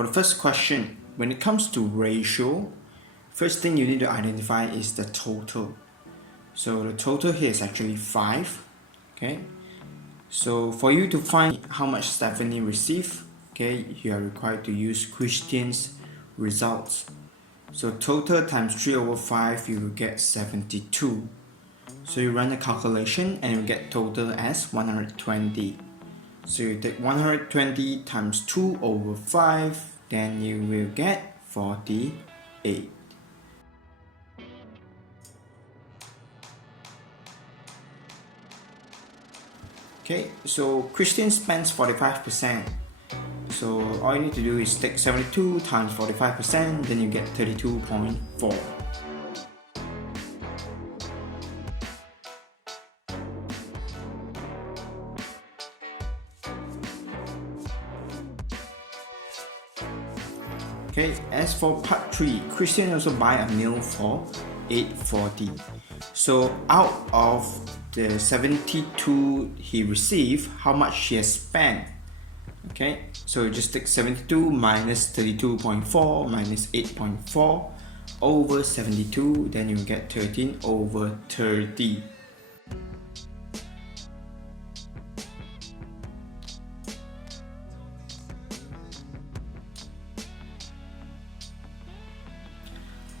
For the first question, when it comes to ratio, first thing you need to identify is the total. So the total here is actually 5. Okay. So for you to find how much Stephanie received, okay, you are required to use Christian's results. So total times 3/5, you will get 72. So you run the calculation and you get total as 120. So you take 120 times 2/5, then you will get 48. Okay, so Christian spends 45%. So all you need to do is take 72 times 45%, then you get 32.4. Okay, as for part 3, Christian also buy a meal for 840. So out of the 72 he received, how much he has spent? Okay, so you just take 72 minus 32.4 minus 8.4 over 72, then you get 13/30.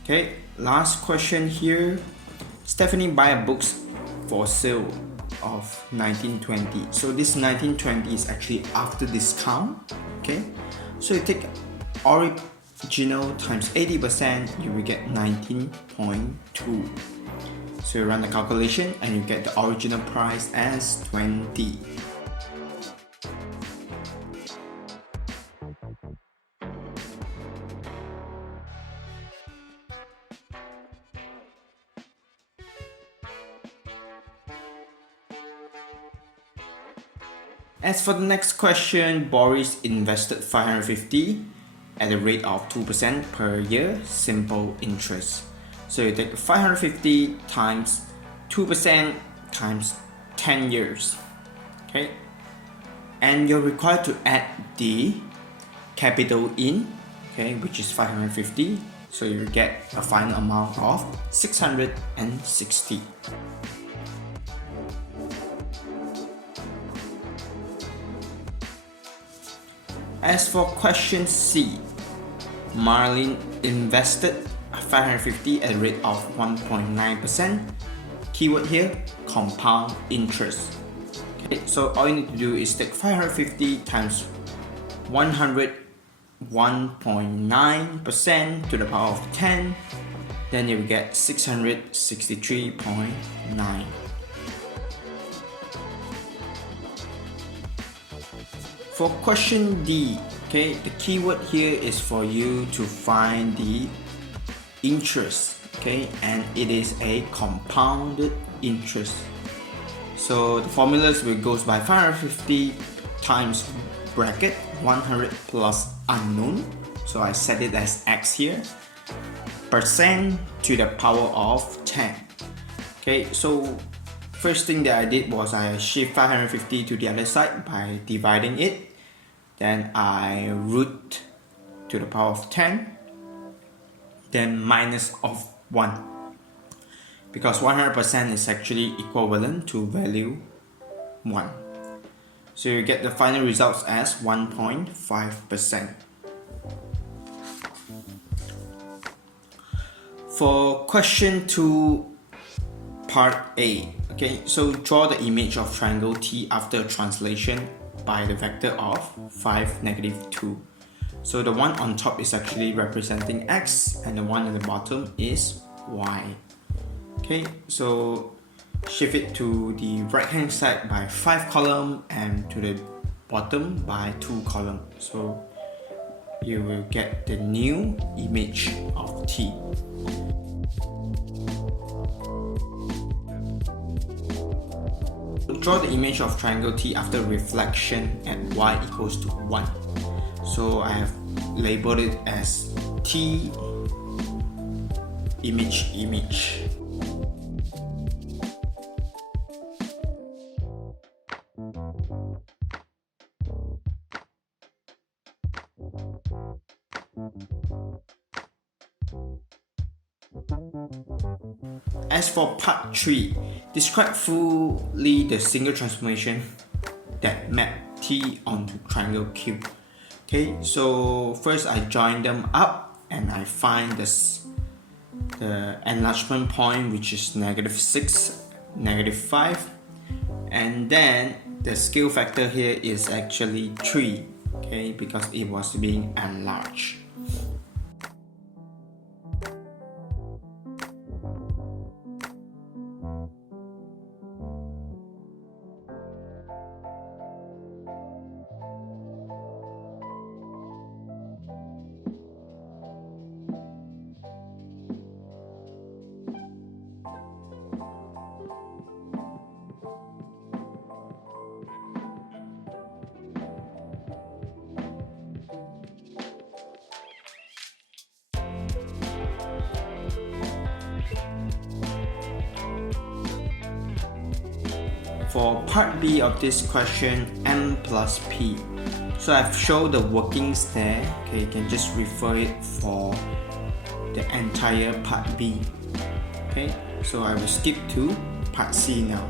Okay, last question here. Stephanie buy books for sale of 1920. So this 1920 is actually after discount. Okay, so you take original times 80%, you will get 19.2. So you run the calculation and you get the original price as 20. As for the next question, Boris invested 550 at a rate of 2% per year, simple interest. So you take 550 times 2% times 10 years. Okay, and you're required to add the capital in, okay, which is 550. So you get a final amount of 660. As for question C, Marlene invested 550 at a rate of 1.9%. Keyword here, compound interest. Okay, so all you need to do is take 550 times 101.9% to the power of 10, then you will get 663.9. For question D, okay, the keyword here is for you to find the interest, okay, and it is a compounded interest. So the formulas will goes by 550 times bracket 100 plus unknown, so I set it as x here, percent to the power of 10. Okay, so first thing that I did was I shift 550 to the other side by dividing it. Then I root to the power of 10, then minus of 1, because 100% is actually equivalent to value 1. So you get the final results as 1.5%. For question 2, part A, okay, so draw the image of triangle T after translation by the vector of 5, -2. So the one on top is actually representing x and the one at the bottom is y. Okay, so shift it to the right hand side by 5 column and to the bottom by 2 column. So you will get the new image of T. Draw the image of triangle T after reflection at y equals to 1. So I have labeled it as T image. As for part 3, describe fully the single transformation that map T onto triangle Q. Okay, so first I join them up and I find the enlargement point, which is -6, -5, and then the scale factor here is actually 3, okay, because it was being enlarged. For part B of this question, M plus P. So I've shown the workings there. Okay, you can just refer it for the entire part B. Okay, so I will skip to part C now.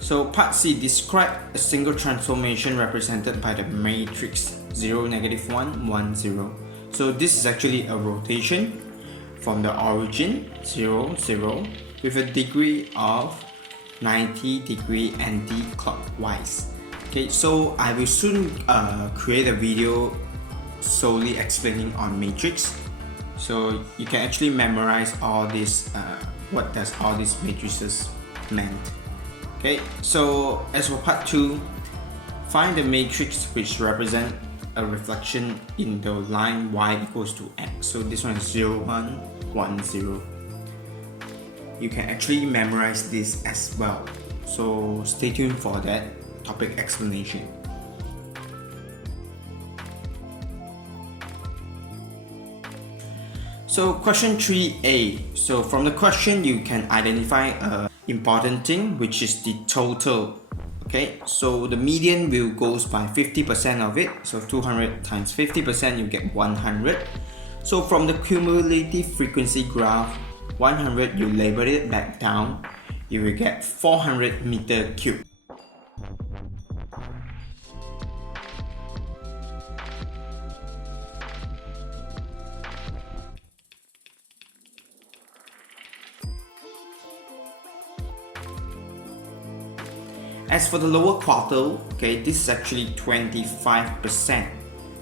So part C, describe a single transformation represented by the matrix 0, -1, 1, 0. So this is actually a rotation from the origin 0, 0 with a degree of 90 degree anti-clockwise. Okay, so I will soon create a video solely explaining on matrix. So you can actually memorize all this, what does all these matrices meant. Okay, so as for part 2, find the matrix which represent a reflection in the line y equals to x. So this one is 0, 1, 1, 0. You can actually memorize this as well. So stay tuned for that topic explanation. So question 3a. So from the question you can identify a important thing, which is the total. Okay, so the median will goes by 50% of it. So 200 times 50%, you get 100. So from the cumulative frequency graph, 100 you label it back down, you will get 400 meter cubed. As for the lower quartile, okay, this is actually 25%.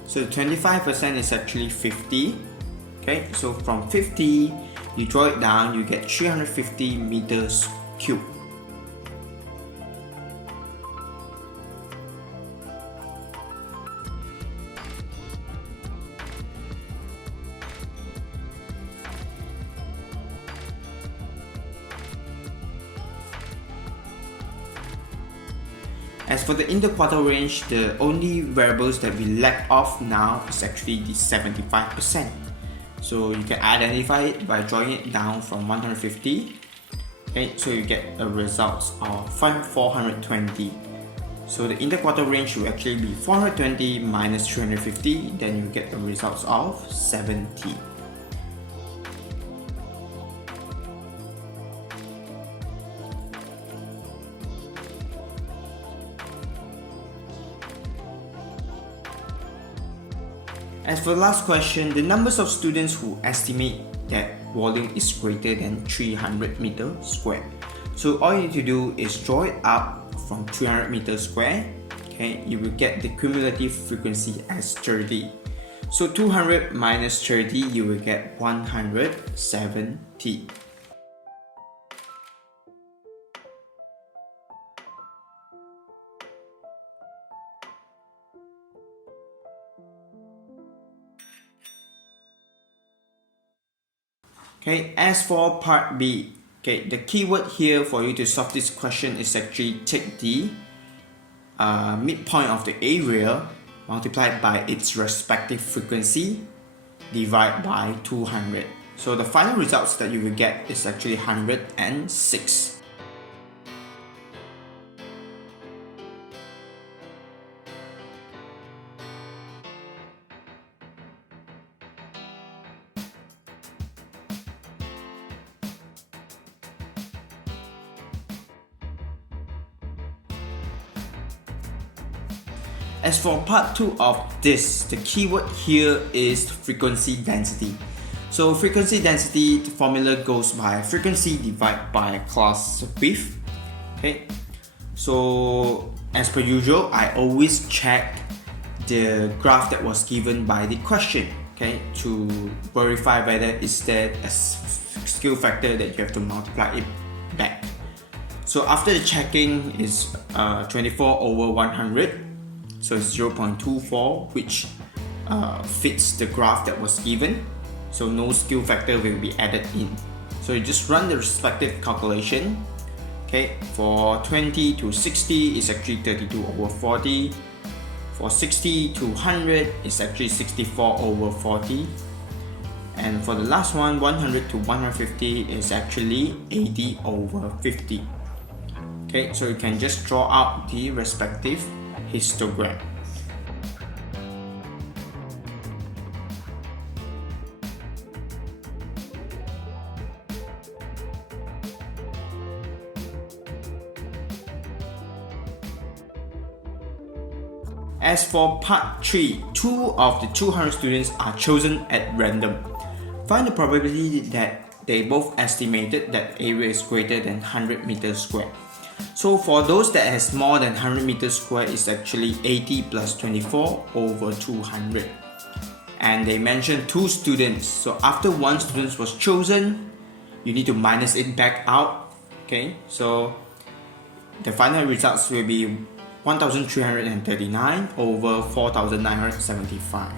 So 25% is actually 50. Okay, so from 50, you draw it down, you get 350 meters cubed. As for the interquartile range, the only variables that we left off now is actually the 75%. So you can identify it by drawing it down from 150. Okay, so you get a result of 420. So the interquartile range will actually be 420 minus 350, then you get a result of 70. As for the last question, the numbers of students who estimate that volume is greater than 300 meters square. So all you need to do is draw it up from 300 meters square. Okay, you will get the cumulative frequency as 30. So 200 minus 30, you will get 170. Okay, as for part B, okay, the keyword here for you to solve this question is actually take the midpoint of the area multiplied by its respective frequency divide by 200. So the final results that you will get is actually 106. As for part 2 of this, the keyword here is frequency density. So frequency density, the formula goes by frequency divided by class width. Okay, so as per usual, I always check the graph that was given by the question, okay, to verify whether is there a scale factor that you have to multiply it back. So after the checking is 24 over 100. So it's 0.24, which fits the graph that was given. So no scale factor will be added in. So you just run the respective calculation. Okay, for 20 to 60 is actually 32 over 40. For 60 to 100 is actually 64 over 40. And for the last one, 100 to 150 is actually 80 over 50. Okay, so you can just draw out the respective histogram. As for part 3, 2 of the 200 students are chosen at random. Find the probability that they both estimated that area is greater than 100 meters square. So for those that has more than 100 meters square, it's actually 80 plus 24 over 200. And they mentioned 2 students. So after 1 student was chosen, you need to minus it back out. Okay, so the final results will be 1,339 over 4,975.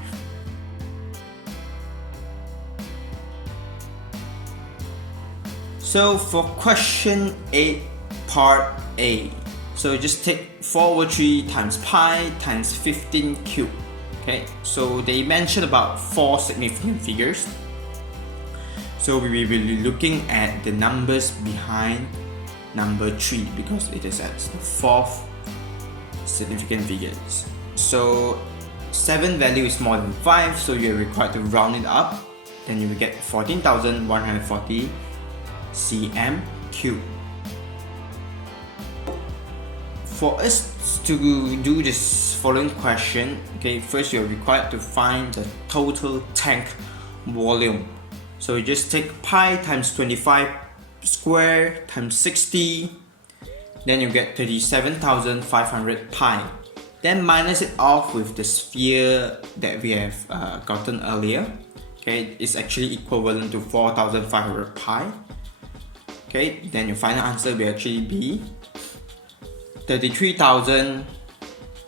So for question 8, part A, so just take 4 over 3 times pi times 15 cubed. Okay, so they mentioned about 4 significant figures. So we will be looking at the numbers behind number 3 because it is at the 4th significant figures. So 7 value is more than 5, so you are required to round it up. Then you will get 14,140 cm cubed. For us to do this following question, okay, first you're required to find the total tank volume. So you just take pi times 25 square times 60, then you get 37,500 pi. Then minus it off with the sphere that we have gotten earlier. Okay, it's actually equivalent to 4,500 pi. Okay, then your final answer will actually be 33,000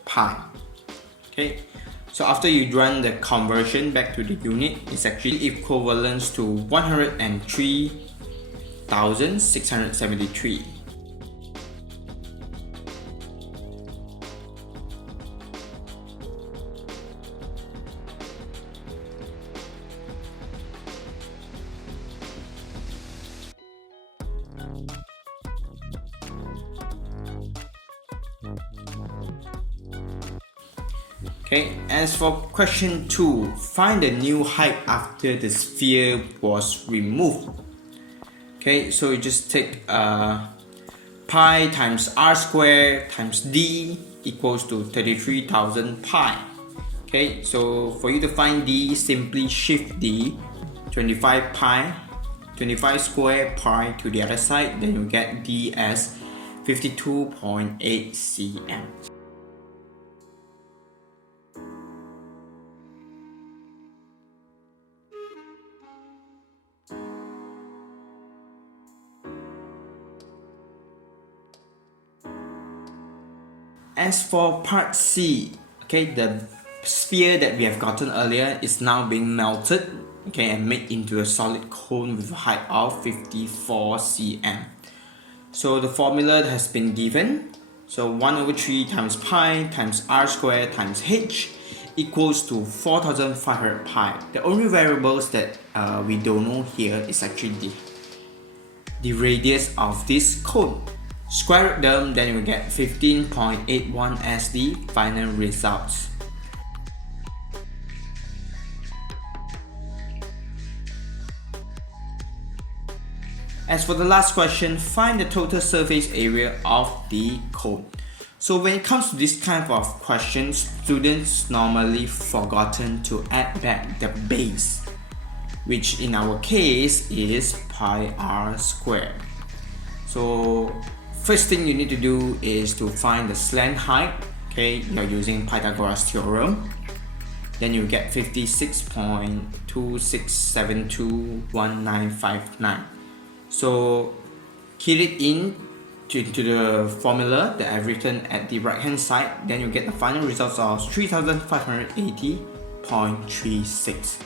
pi. Okay, so after you run the conversion back to the unit, it's actually equivalent to 103,673. Okay, as for question 2, find the new height after the sphere was removed. Okay, so you just take pi times r square times d equals to 33,000 pi. Okay, so for you to find D, simply shift the 25 square pi to the other side, then you get D as 52.8 cm. As for part C, okay, the sphere that we have gotten earlier is now being melted, okay, and made into a solid cone with a height of 54 cm. So the formula has been given. So 1 over 3 times pi times r squared times h equals to 4500 pi. The only variables that we don't know here is actually the radius of this cone. Square root them, then you get 15.81 as the final results. As for the last question, find the total surface area of the cone. So when it comes to this kind of questions, students normally forgotten to add back the base, which in our case is pi r squared. So first thing you need to do is to find the slant height. Okay, you're using Pythagoras theorem. Then you get 56.26721959. So key it in to the formula that I've written at the right hand side. Then you get the final results of 3580.36.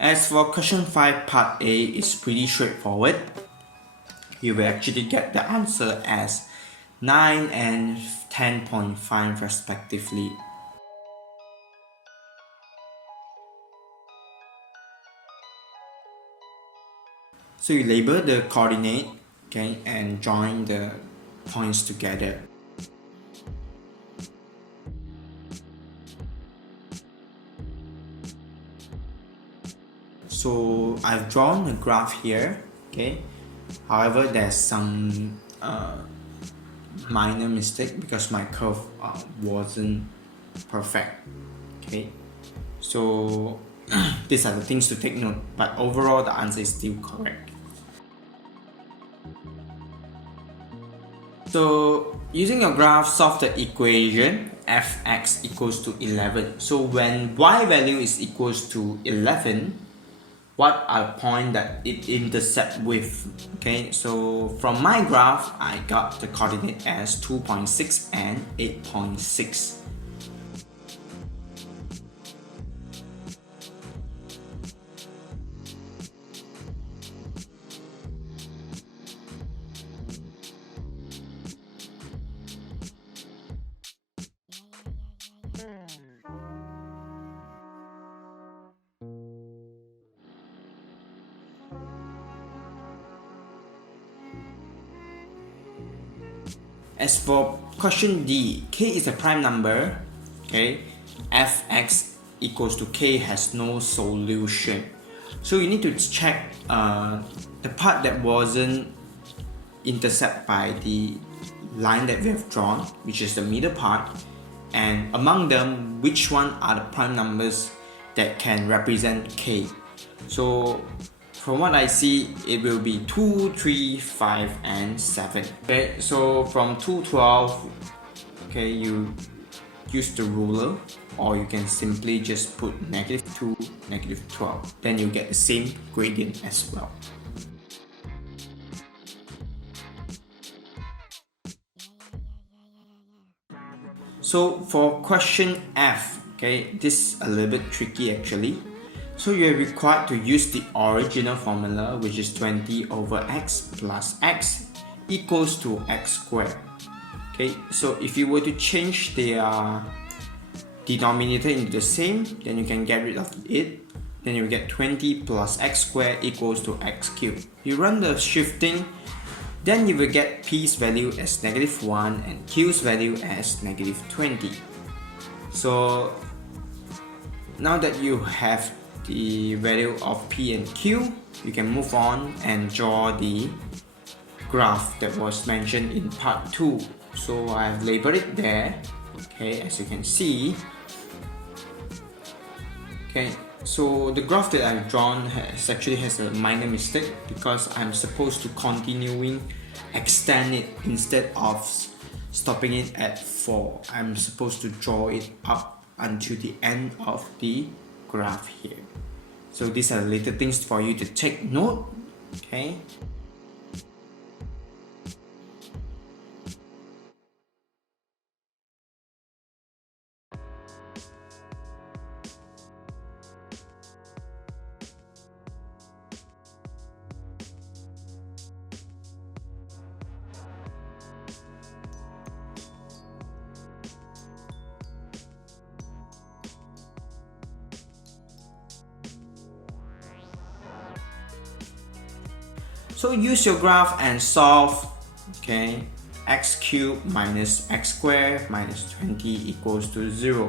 As for question 5 part A, is pretty straightforward. You will actually get the answer as 9 and 10.5 respectively. So you label the coordinate, okay, and join the points together. So I've drawn a graph here, okay. However, there's some minor mistake because my curve wasn't perfect, okay. So these are the things to take note, but overall the answer is still correct. So using your graph, solve the equation fx equals to 11. So when y value is equals to 11, what are the point that it intercept with? Okay, so from my graph, I got the coordinate as 2.6 and 8.6. As for question D, k is a prime number, okay, fx equals to k has no solution. So you need to check the part that wasn't intercepted by the line that we have drawn, which is the middle part, and among them, which one are the prime numbers that can represent k. So from what I see, it will be 2, 3, 5, and 7. Okay, so from 2, 12, okay, you use the ruler, or you can simply just put -2, -12. Then you get the same gradient as well. So for question F, okay, this is a little bit tricky actually. So you're required to use the original formula, which is 20 over x plus x equals to x squared. Okay, so if you were to change their denominator into the same, then you can get rid of it. Then you get 20 plus x squared equals to x cubed. You run the shifting, then you will get p's value as -1 and q's value as -20. So now that you have the value of p and q, you can move on and draw the graph that was mentioned in part 2. So I've labeled it there, okay, as you can see. Okay, so the graph that I've drawn actually has a minor mistake because I'm supposed to extend it instead of stopping it at 4. I'm supposed to draw it up until the end of the graph here. So these are little things for you to take note, okay? So use your graph and solve, okay, x cubed minus x squared minus 20 equals to 0.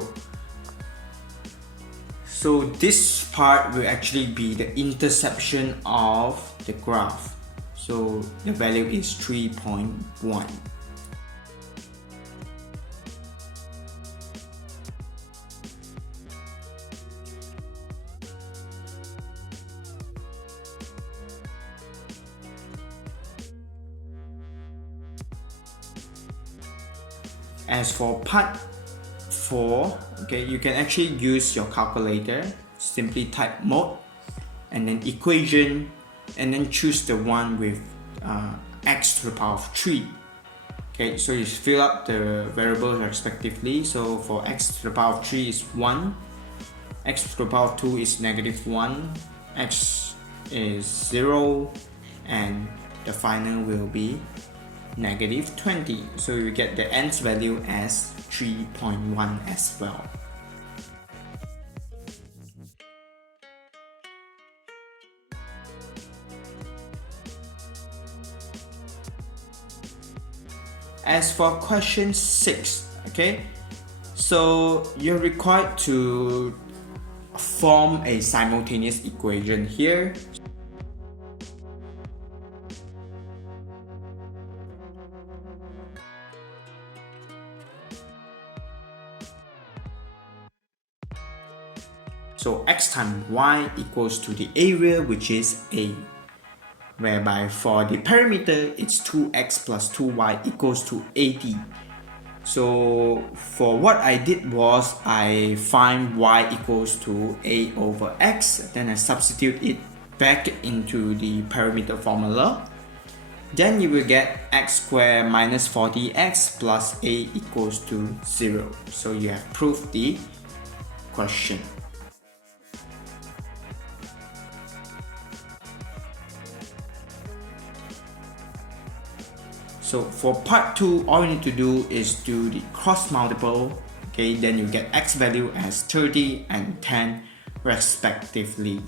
So this part will actually be the intersection of the graph. So the value is 3.1. As for part 4, okay, you can actually use your calculator. Simply type mode and then equation and then choose the one with x to the power of 3. Okay, so you fill up the variables respectively. So for x to the power of 3 is 1, x to the power of 2 is -1, x is 0, and the final will be -20. So you get the nth value as 3.1 as well. As for question 6, okay, so you're required to form a simultaneous equation here. So x times y equals to the area, which is a, whereby for the perimeter it's 2x plus 2y equals to 80. So for what I did was I find y equals to a over x, then I substitute it back into the perimeter formula. Then you will get x squared minus 40x plus a equals to 0. So you have proved the question. So for part 2, all you need to do is do the cross multiple, okay, then you get x value as 30 and 10 respectively.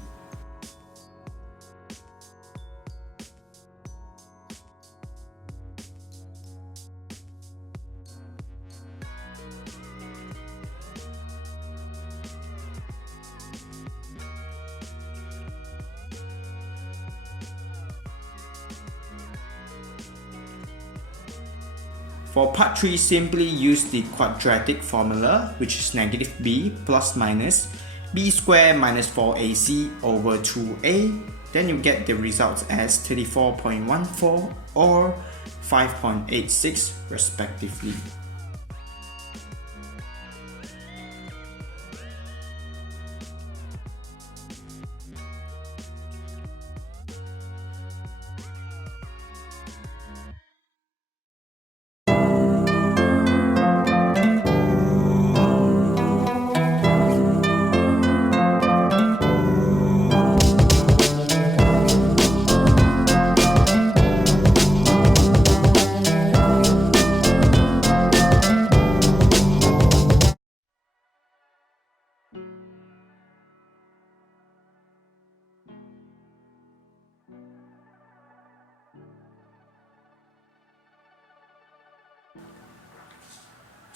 For part 3, simply use the quadratic formula, which is -b plus minus b squared minus 4ac over 2a. Then you get the results as 34.14 or 5.86 respectively.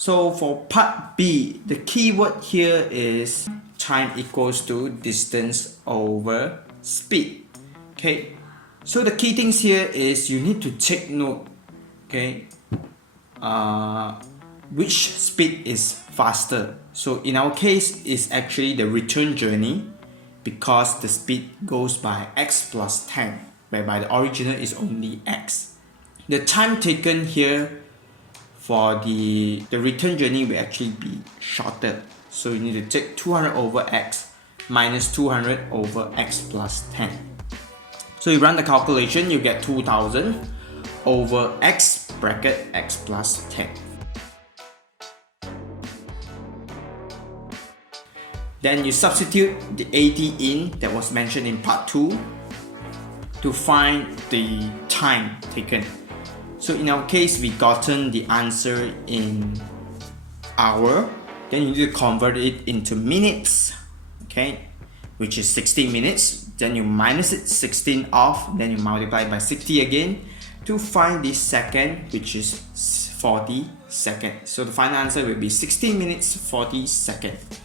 So for part B, the keyword here is time equals to distance over speed. Okay, so the key things here is you need to take note, okay, which speed is faster. So in our case, it's actually the return journey because the speed goes by x plus 10, whereby the original is only x. The time taken here for the return journey will actually be shorter. So you need to take 200 over x minus 200 over x plus 10. So you run the calculation, you get 2000 over x bracket x plus 10. Then you substitute the 80 in that was mentioned in part 2 to find the time taken. So in our case, we gotten the answer in hour. Then you need to convert it into minutes, okay, which is 60 minutes. Then you minus it 16 off, then you multiply by 60 again to find the second, which is 40 seconds. So the final answer will be 16 minutes 40 seconds.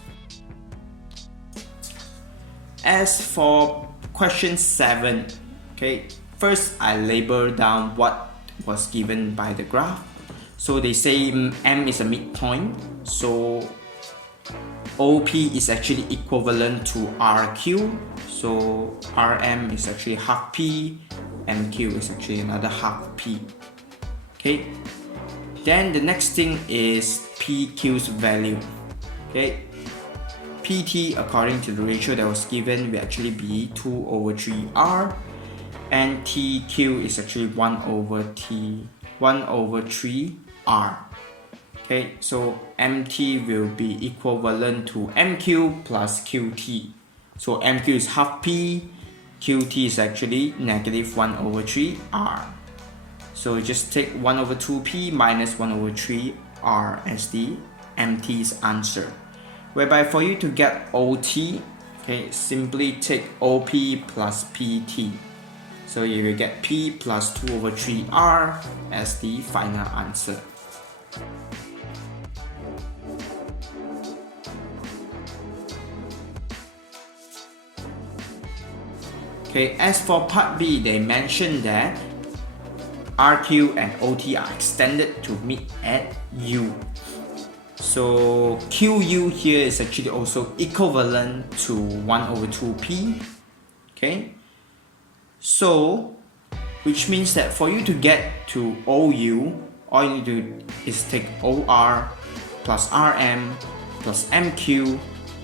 As for question 7, okay, first I label down what was given by the graph. So they say M is a midpoint, so OP is actually equivalent to RQ, so RM is actually half P, MQ is actually another half P. Okay, then the next thing is PQ's value. Okay, PT according to the ratio that was given will actually be 2 over 3R, and TQ is actually 1 over 3R. Okay, so MT will be equivalent to MQ plus QT. So MQ is half P, QT is actually negative 1 over 3R. So just take 1 over 2P minus 1 over 3R as the MT's answer. Whereby for you to get OT, okay, simply take OP plus PT. So you will get P plus 2 over 3R as the final answer. Okay, as for part B, they mentioned that RQ and OT are extended to meet at U. So QU here is actually also equivalent to 1 over 2P. Okay, so which means that for you to get to OU, all you need to do is take OR plus RM plus MQ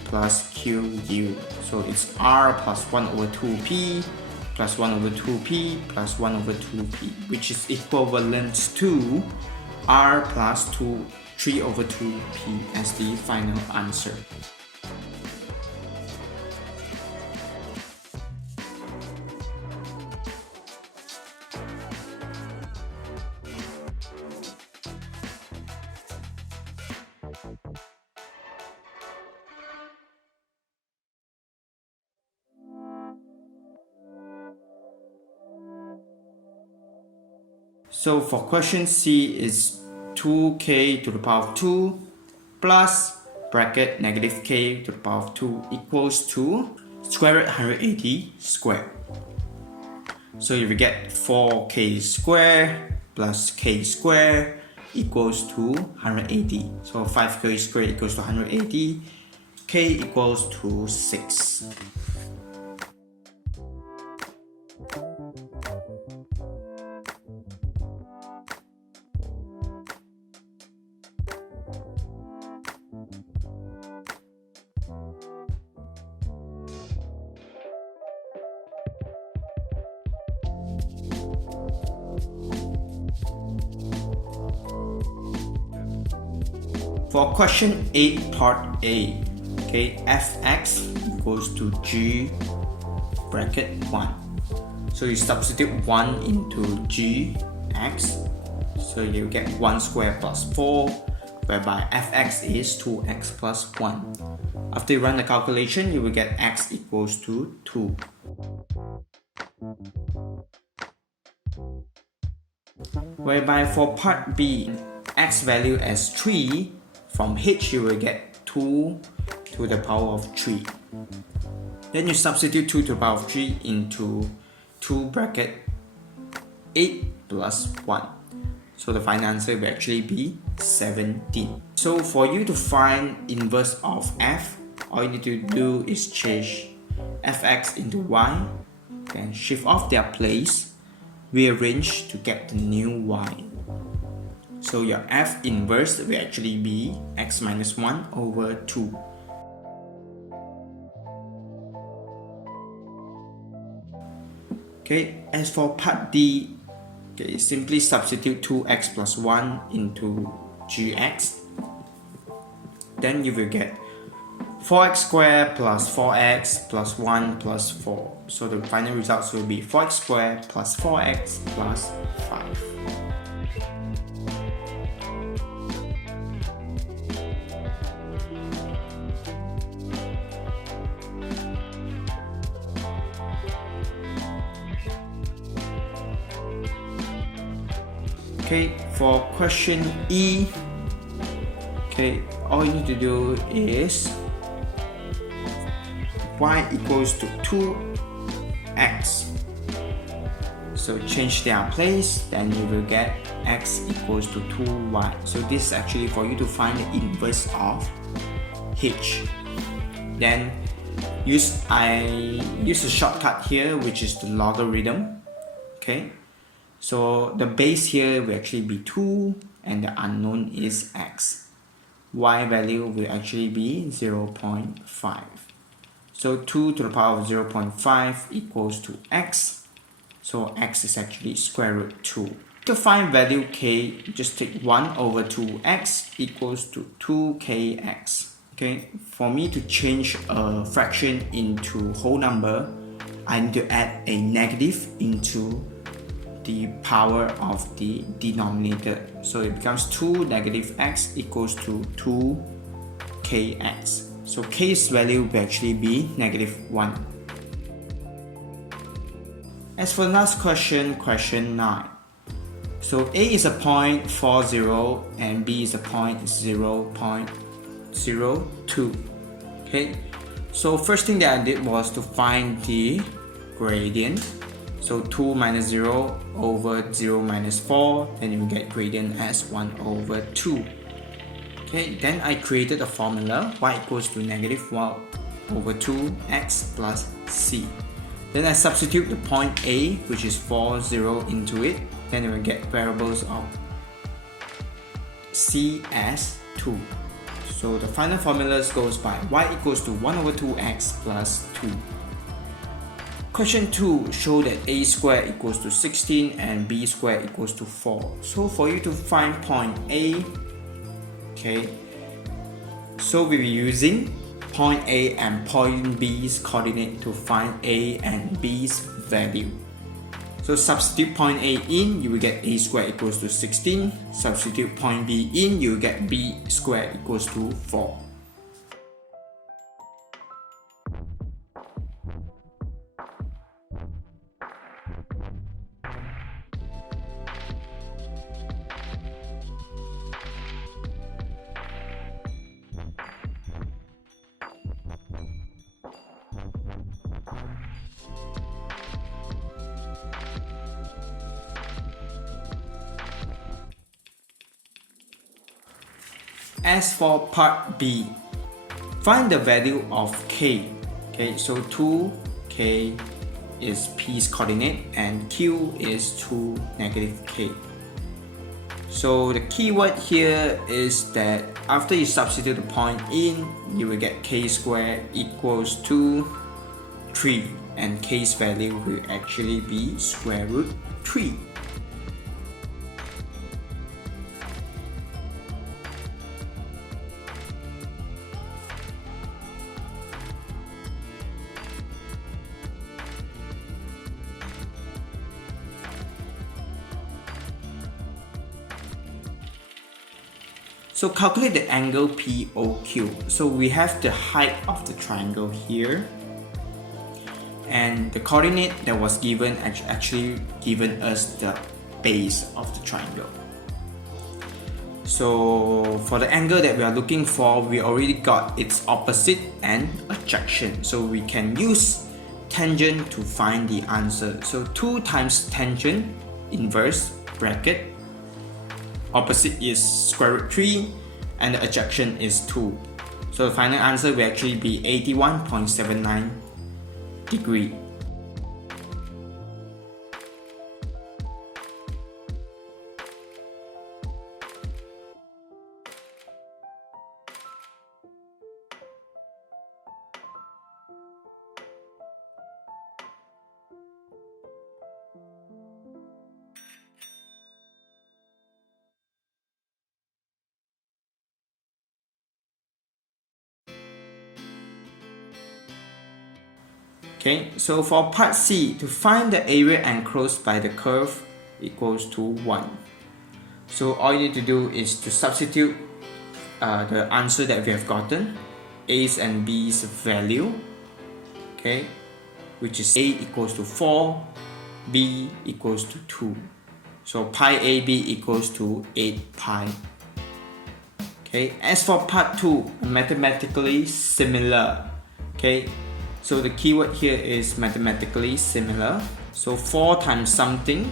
plus QU. So it's R plus 1 over 2P plus 1 over 2P plus 1 over 2P, which is equivalent to R plus 3 over 2P as the final answer. So for question C is 2k to the power of 2 plus bracket negative k to the power of 2 equals to square root 180 squared. So you will get 4k squared plus k squared equals to 180. So 5k squared equals to 180, k equals to 6. For question 8 part A, okay, fx equals to g bracket 1. So you substitute 1 into gx, so you get 1 squared plus 4, whereby fx is 2x plus 1. After you run the calculation, you will get x equals to 2. Whereby for part B, x value as 3 from h you will get 2 to the power of 3. Then you substitute 2 to the power of 3 into 2 bracket 8 plus 1. So the final answer will actually be 17. So for you to find inverse of f, all you need to do is change fx into y, then shift off their place, rearrange to get the new y. So your f inverse will actually be x minus 1 over 2. Okay, as for part D, okay, simply substitute 2x plus 1 into gx. Then you will get 4x squared plus 4x plus 1 plus 4. So the final results will be 4x squared plus 4x plus 5. Okay, for question E, okay, all you need to do is y equals to 2x. So change their place, then you will get x equals to 2y. So this is actually for you to find the inverse of h. Then I use a shortcut here, which is the logarithm. Okay, so the base here will actually be 2 and the unknown is x. Y value will actually be 0.5. So 2 to the power of 0.5 equals to x. So x is actually square root 2. To find value k, just take 1 over 2x equals to 2kx. Okay, for me to change a fraction into whole number, I need to add a negative into the power of the denominator. So it becomes 2 negative x equals to 2kx. So k's value will actually be negative 1. As for the last question, question 9. So A is a point 40 and B is a point 0.02. Okay, so first thing that I did was to find the gradient. So 2 minus 0 over 0 minus 4, then you will get gradient as 1 over 2. Okay, then I created a formula y equals to negative 1 over 2 x plus c. Then I substitute the point A, which is 40, into it, then you will get variables of c as 2. So the final formula goes by y equals to 1 over 2x plus 2. Question 2 show that a squared equals to 16 and b squared equals to 4. So for you to find point A, okay, so we'll be using point A and point B's coordinate to find A and B's value. So substitute point A in, you will get a squared equals to 16. Substitute point B in, you will get b squared equals to 4. As for part B, find the value of k. Okay, so 2k is p's coordinate and q is 2 negative k. So the keyword here is that after you substitute the point in, you will get k squared equals to 3, and k's value will actually be square root 3. So calculate the angle POQ. So we have the height of the triangle here, and the coordinate that was given actually given us the base of the triangle. So for the angle that we are looking for, we already got its opposite and adjacent. So we can use tangent to find the answer. So 2 times tangent, inverse, bracket. Opposite is square root 3 and the adjacent is 2. So the final answer will actually be 81.79 degree. Okay, so for part C, to find the area enclosed by the curve equals to 1. So all you need to do is to substitute the answer that we have gotten, A's and B's value, okay, which is A equals to 4, B equals to 2. So pi AB equals to 8 pi. Okay, as for part 2, mathematically similar. Okay, so the keyword here is mathematically similar. So 4 times something,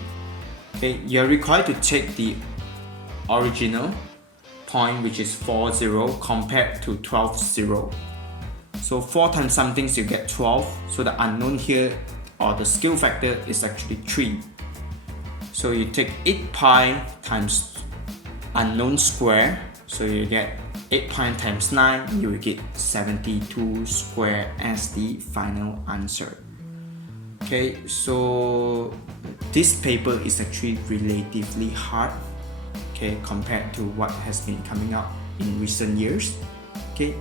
okay, you're required to take the original point, which is 4, 0, compared to 12, 0. So 4 times something, so you get 12. So the unknown here, or the scale factor, is actually 3. So you take 8 pi times unknown square, so you get 8 pi times 9, you will get 72 square as the final answer. Okay, so this paper is actually relatively hard, okay, compared to what has been coming up in recent years. Okay,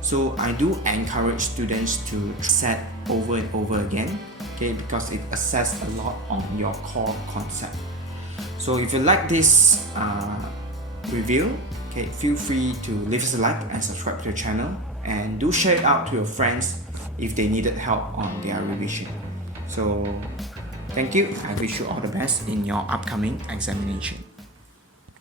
so I do encourage students to set over and over again, okay, because it assesses a lot on your core concept. So if you like this review, okay, feel free to leave us a like and subscribe to the channel, and do share it out to your friends if they needed help on their revision. So thank you. I wish you all the best in your upcoming examination.